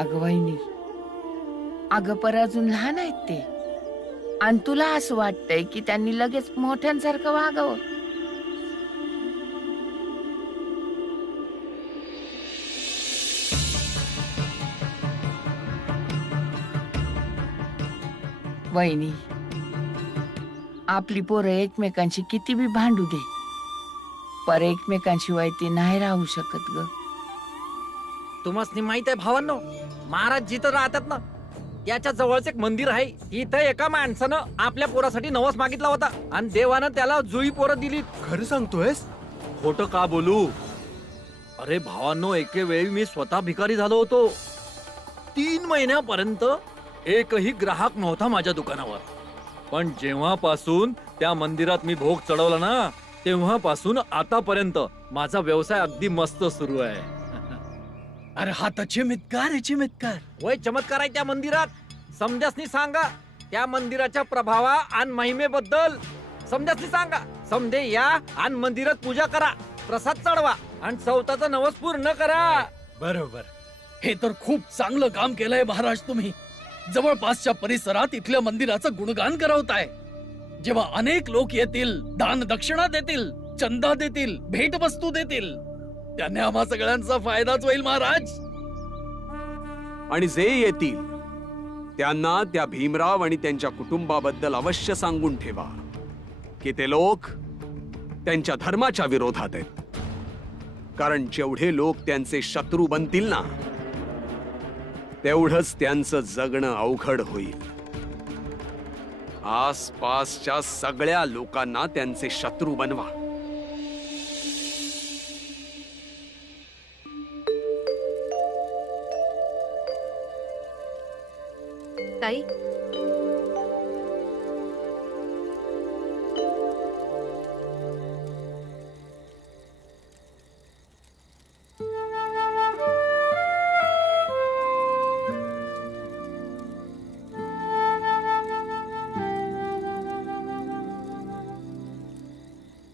अगं वहिनी, अगं पर अजून लहान आहेत ते, आणि तुला असं वाटतंय की त्यांनी लगेच मोठ्यांसारखं वागावं. वहिनी, आपली पोरं एकमेकांशी किती बी भांडू दे, पर एकमेकांशिवाय ती नाही राहू शकत ग. तुम्हाला माहित आहे भावांनो, महाराज जिथं राहतात ना त्याच्या जवळच एक मंदिर आहे. इथं एका माणसानं आपल्या पोरासाठी नवस मागितला होता आणि देवानं त्याला जुई पोरं दिली. खरं सांगतोयस? खोटं का बोलू? अरे भावांनो, एके वेळी मी स्वतः भिकारी झालो होतो. 3 महिन्यापर्यंत एकही ग्राहक नव्हता माझ्या दुकानावर. पण जेव्हापासून त्या मंदिरात मी भोग चढवला ना, तेव्हापासून आतापर्यंत माझा व्यवसाय अगदी मस्त सुरू आहे. अरे हा तर चमत्कार आहे, चमत्कार. वय चमत्कार आहे त्या मंदिरात. समजासनी सांगा त्या मंदिराच्या प्रभावा आणि महिमेबद्दल. समजासनी सांगा, समजे या आणि मंदिरात पूजा करा, प्रसाद चढवा आणि चौथाचा नवस पूर्ण करा. बरोबर. हे तर खूप चांगलं काम केलंय महाराज तुम्ही. जवळपासच्या परिसरात इथल्या मंदिराचं गुणगान करवताय. जेव्हा अनेक लोक येतील, दान दक्षिणा देतील, चंदा देतील, भेटवस्तू देतील, त्याने आम्हा सगळ्यांचा फायदाच होईल महाराज. आणि जे येतील त्यांना त्या भीमराव आणि त्यांच्या कुटुंबाबद्दल अवश्य सांगून ठेवा की ते लोक त्यांच्या धर्माच्या विरोधात आहेत. कारण जेवढे लोक त्यांचे शत्रू बनतील ना, तेवढंच त्यांचं जगणं अवघड होईल. आसपासच्या सगळ्या लोकांना त्यांचे शत्रू बनवा. ताई,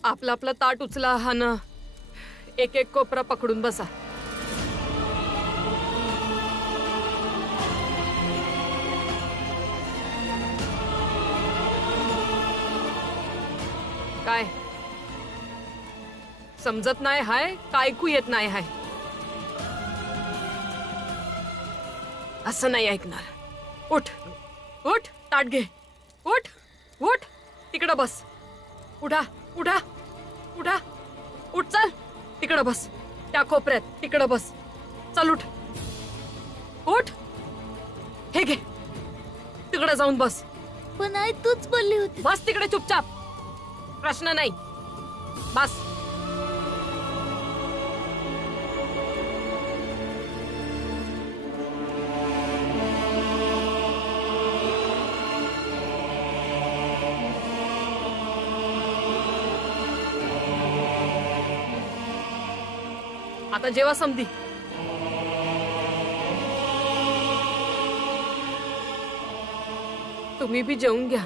आपला आपला ताट उचला. हा ना, एक एक कोपरा पकडून बसा. काय समजत नाही हाय का ऐकू येत नाही हाय? असं नाही ऐकणार. उठ उठ, ताट घे. उठ उठ, तिकडं बस. उठा उठा उठा, उठ, चल तिकडं बस. त्या कोपऱ्यात तिकडं बस. चल उठ उठ, हे घे, तिकडं जाऊन बस. पण आई तूच बोलली होती. बस तिकडे चुपचाप, प्रश्न नाही, बस. आता जेव्हा समधी. तुम्ही बी जेवून घ्या.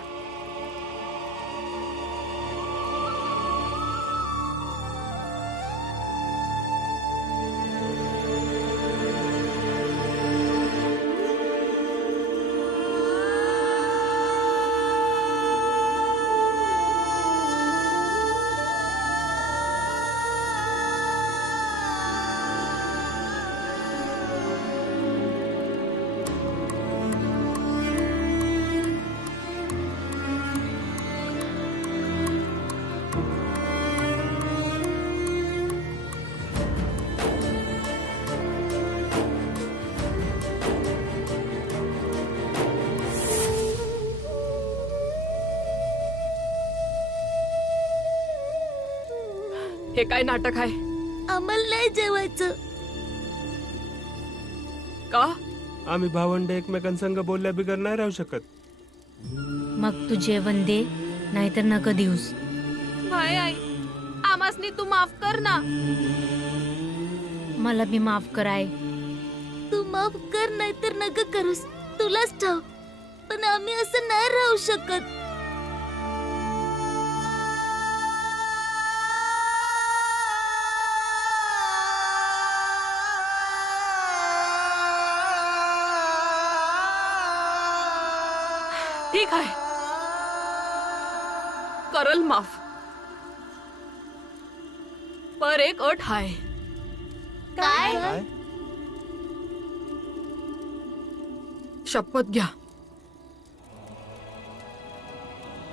हे काय नाटक आहे? आम्हाला नाही जेवायचं. का? आम्ही भावंड एकमेकांसंग बोलल्या बिगर नाही राहू शकत. मग तू जेवण दे, नाहीतर नका देऊस. नाही आई, आमासनी तू माफ कर ना. मला बी माफ कराय. तू माफ कर, नाहीतर नका करूस. तुलाच ठाव. पण आम्ही असं नाही राहू शकत. ठीक आहे, करल माफ, पर एक अट आहे. काय? शपथ घ्या,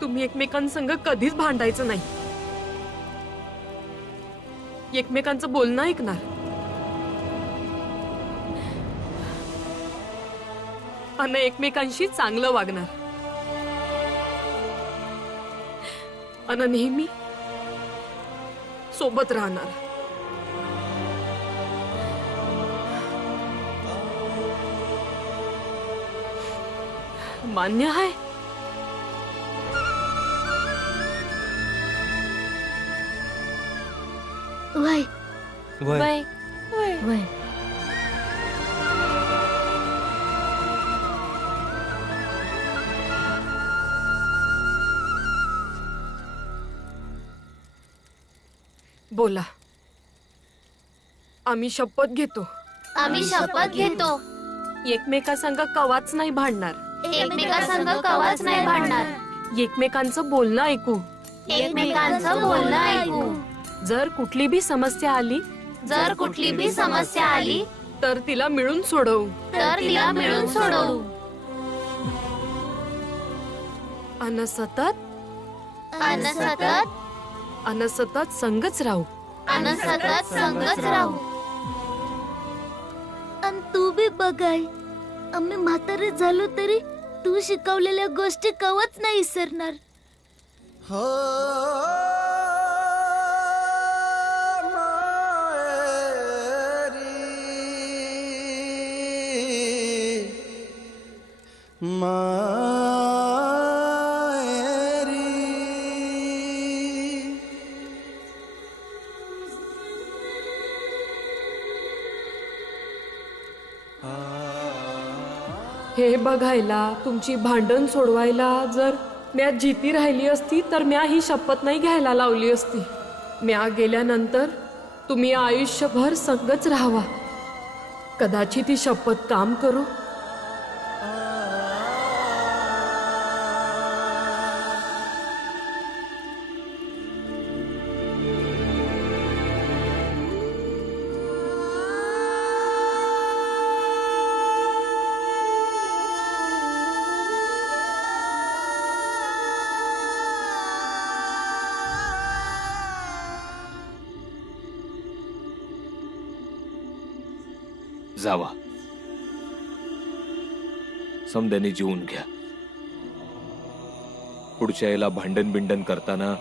तुम्ही एकमेकांसंग कधीच भांडायचं नाही, एकमेकांचं बोलणं ऐकणार, आणि एकमेकांशी चांगलं वागणार, आणि नेहमी सोबत राहणार. मान्य आहे? वय वय वय बोला. आम्ही शपथ घेतो, आम्ही शपथ घेतो, एकमेकांसंग कवाच नाही भांडणार, एकमेकांसंग कवाच नाही भांडणार, एकमेकांचं बोलणं ऐकू, एकमेकांचं बोलणं ऐकू, जर कुठली बी समस्या आली जर कुठली बी समस्या आली तर तिला मिळून सोडवू, तर तिला मिळून सोडवू, अन सतत आणि सतत अन सतत संगच राहू. आणि सतत संगच राहू. आणि तू बी बघाय, आम्ही म्हातारे झालो तरी तू शिकवलेल्या गोष्टी कवच नाही विसरणार. हे बघायला, तुमची भांडण सोडवायला जर म्या जिती राहिली असती तर म्या ही शपथ नाही घ्यायला लावली असती. म्या गेल्यानंतर तुम्ही आयुष्यभर संगच राहावा. कदाचित ही शपथ काम करू. जावा, समद्याने जीवन घ्या. पुढच्या याला भांडण बिंडण करताना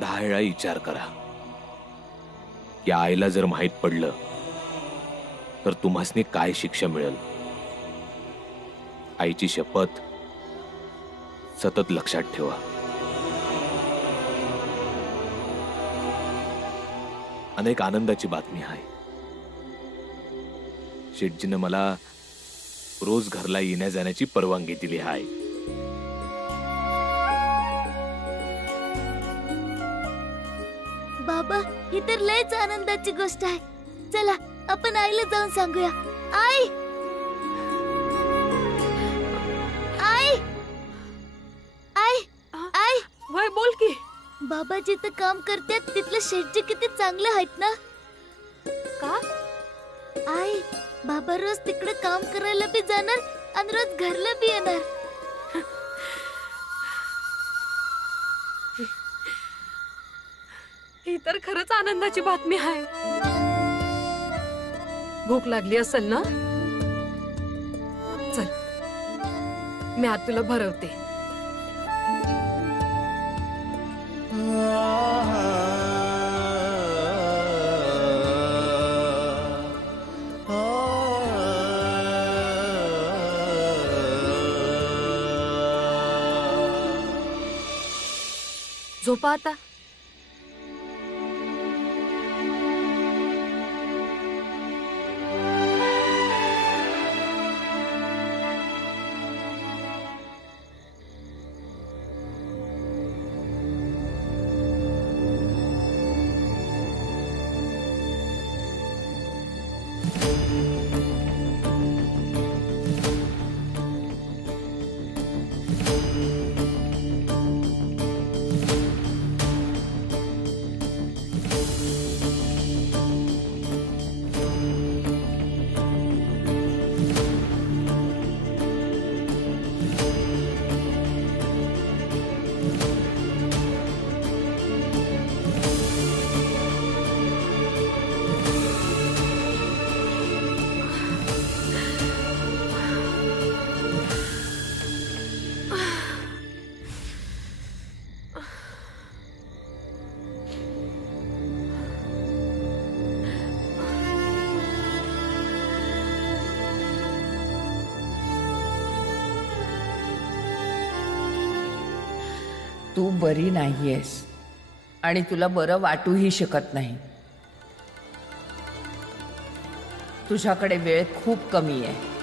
10 वेळा विचार करा. या आईला जर माहित पडलं तर तुम्हासनी काय शिक्षा मिळेल. आईची शपथ सतत लक्षात ठेवा. अनेक आनंदाची बातमी आहे. शेठजीनं मला रोज घरला येण्या जाण्याची परवानगी दिली आहे. बाबा, ही तर लयच आनंदाची गोष्ट आहे. चला आपण आईला जाऊन सांगूया. आई, आई, आई, आई. वय बोल की. बाबा जिथं काम करतात तिथले शेठजी किती चांगले आहेत ना. का? आई, बाबा रोज तिकडे काम करायला बी जाणार आणि रोज घरला बी येणार. ही तर खरंच आनंदाची बातमी आहे. भूक लागली असेल ना? चल, मी आज तुला भरवते. झोपा आता. तू बरी नाहीयेस आणि तुला बरं वाटूही शकत नाही. तुझ्याकडे वेळ खूप कमी आहे.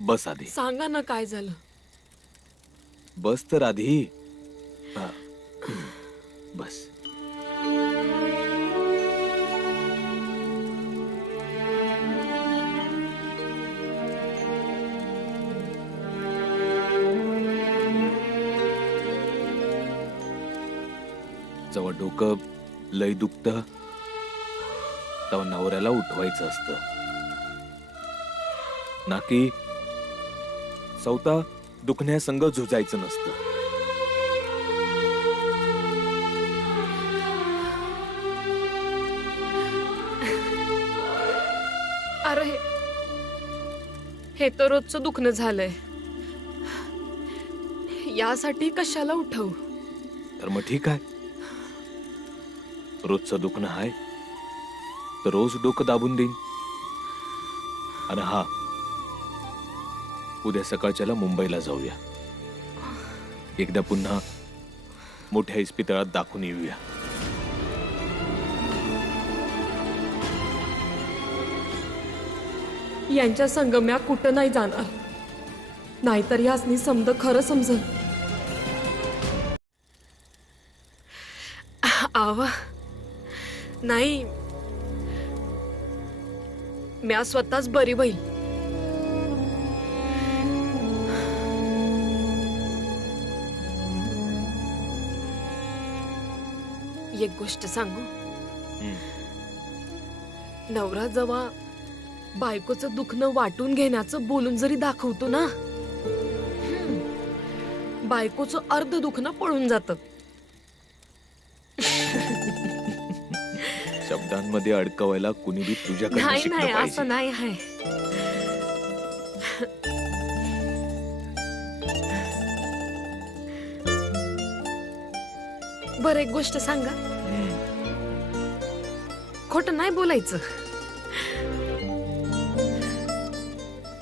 बस आधी. सांगा ना काय झालं. बस तर आधी. हा. बस. जेव्हा डोकं लय दुखतं तेव्हा नवऱ्याला उठवायचं असतं ना की स्वतः दुखण्यासंग झुजायचं नसतं. अरे हे तर रोजचं दुखणं झालंय. यासाठी कशाला उठवू. तर मग ठीक आहे, रोजचं दुखणं आहे तर रोज डोकं दाबून देईन. आणि हा, उद्या सकाळच्याला मुंबईला जाऊया. एकदा पुन्हा मोठ्या इस्पितळात दाखवून येऊया. यांच्या संगम्या कुठं नाही जाणार, नाहीतर यासनी समज खरं समजल. आवा नाही, म्या स्वतःच बरी होईल. एक गोष्ट सांगू. नवरा जेव्हा बायकोचं दुखणं वाटून घेण्याचं बोलून जरी दाखवतो ना, बायकोचं अर्ध दुखणं पळून जातं. शब्दांमध्ये अडकवायला कुणी बी तुझ्याकडे नाही शिकलं नाही पाहिजे. असं नाही आहे. बरं एक गोष्ट सांगा, खोटं नाही बोलायचं.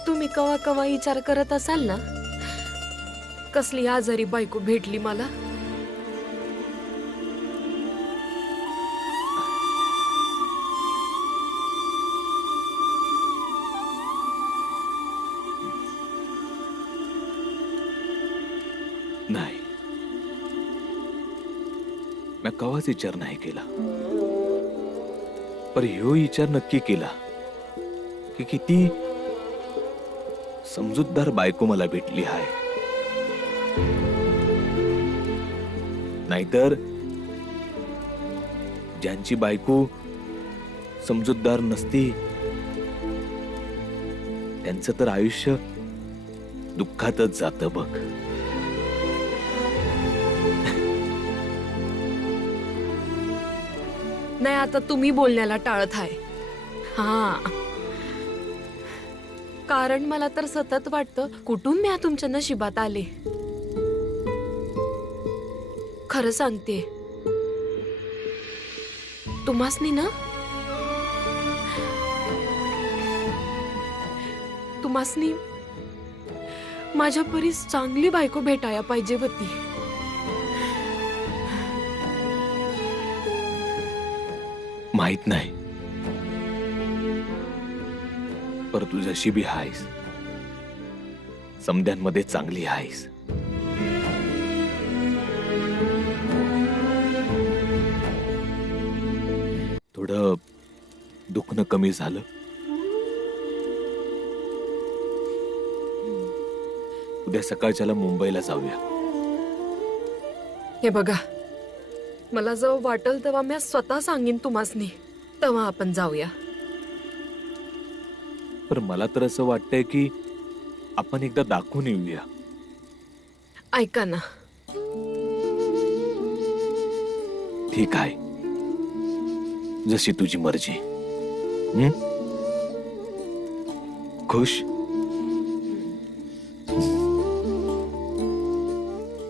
तुम्ही कवा कवा विचार करत असाल ना, कसली आजारी बायको भेटली मला. नाही, मी कवाच विचार नाही केला. पर ह्यो विचार नक्की केला की किती समजूतदार बायको मला भेटली आहे. नाहीतर ज्यांची बायको समजूतदार नसती त्यांचं तर आयुष्य दुःखातच जातं बघ. नाही, आता तुम्ही बोलण्याला टाळत आहे. हा, कारण मला तर सतत वाटतं कुठून मी तुमच्या नशिबात आले. खरं सांगते, तुम्हासनी ना, तुम्हासनी माझ्या परीस चांगली बायको भेटाया पाहिजे होती. माहित नाही, पर तू जशी बी आहेस समद्यांमध्ये चांगली आहेस. थोडं दुखणं कमी झालं. उद्या सकाळच्याला मुंबईला जाऊया. हे बघा, मला जेव्हा वाटेल तेव्हा मी स्वतः सांगेन तुम्हासनी, तेव्हा आपण जाऊया. पर मला तर असं वाटतंय की आपण एकदा दाखवून येऊया. ऐका ना, ठीक आहे, जशी तुझी मर्जी. खुश?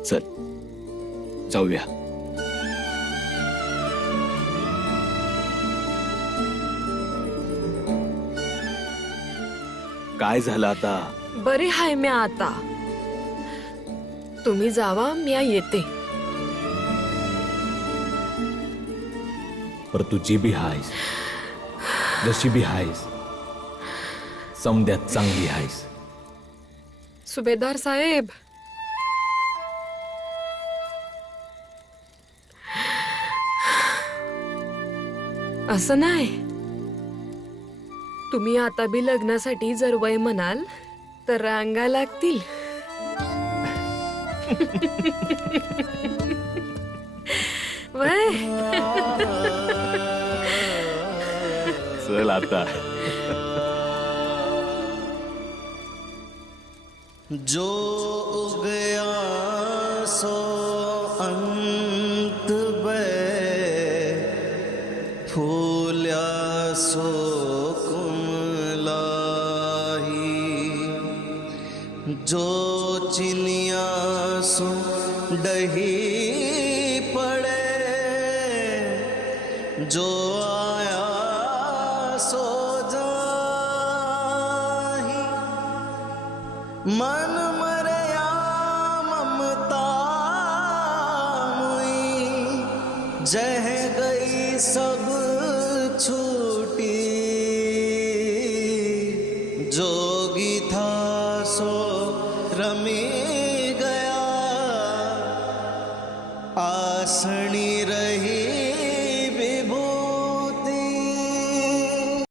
चल जाऊया. काय झालं आता? बरे हाय मी आता. तुम्ही जावा, मी येते. पर तू जी बी आहेस, जशी बी आहेस, समद्यात चांगली आहेस. सुभेदार साहेब, असं नाही. तुम्ही आता बी लग्नासाठी जर वय म्हणाल तर रांगा लागतील. वय चल आता. जो उगया सो अंत बे फूल्या सो जो चिनिया सो डही पड़े, जो आया सो जाही. मन मरया ममता मुई, जह गई सो